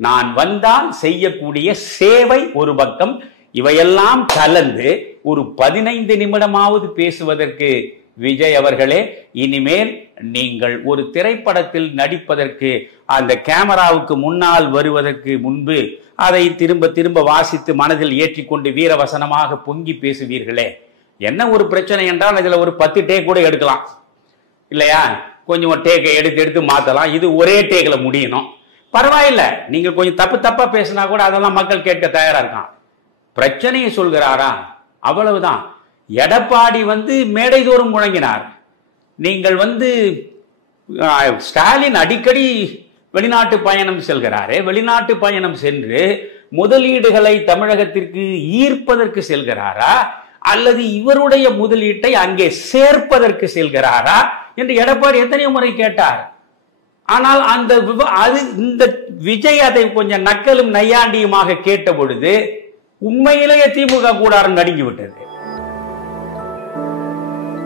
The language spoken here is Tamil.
நான் வந்தால் செய்யக்கூடிய சேவை ஒரு பக்கம், இவையெல்லாம் கலந்து ஒரு 15 நிமிடமாவது பேசுவதற்கு விஜய் அவர்களே, இனிமேல் நீங்கள் ஒரு திரைப்படத்தில் நடிப்பதற்கு அந்த கேமராவுக்கு முன்னால் வருவதற்கு முன்பு அதை திரும்ப திரும்ப வாசித்து மனதில் ஏற்றிக்கொண்டு வீரவசனமாக பொங்கி பேசுவீர்களே, என்ன ஒரு பிரச்சனை என்றால் இதுல ஒரு 10 டேக் கூட எடுக்கலாம் இல்லையா? கொஞ்சம் டேக்கை எடுத்து எடுத்து மாத்தலாம். இது ஒரே டேக்ல முடியணும், பரவாயில்லை. நீங்க கொஞ்சம் தப்பா பேசினா கூட அதெல்லாம் மக்கள் கேட்க தயாரா இருக்கான். பிரச்சனையை சொல்கிறாரா, அவ்வளவுதான். எடப்பாடி மேடை தோறும் முழங்கினார். நீங்கள் ஸ்டாலின் அடிக்கடி வெளிநாட்டு பயணம் செல்கிறாரே, வெளிநாட்டு பயணம் சென்று முதலீடுகளை தமிழகத்திற்கு ஈர்ப்பதற்கு செல்கிறாரா அல்லது இவருடைய முதலீட்டை அங்கே சேர்ப்பதற்கு செல்கிறாரா என்று எடப்பாடி எத்தனை முறை கேட்டார். ஆனால் இந்த விஜய் அதை கொஞ்சம் நக்கலும் நையாண்டியுமாக கேட்ட பொழுது உண்மையிலேயே திமுக கூடாரம் நடுங்கி விட்டது.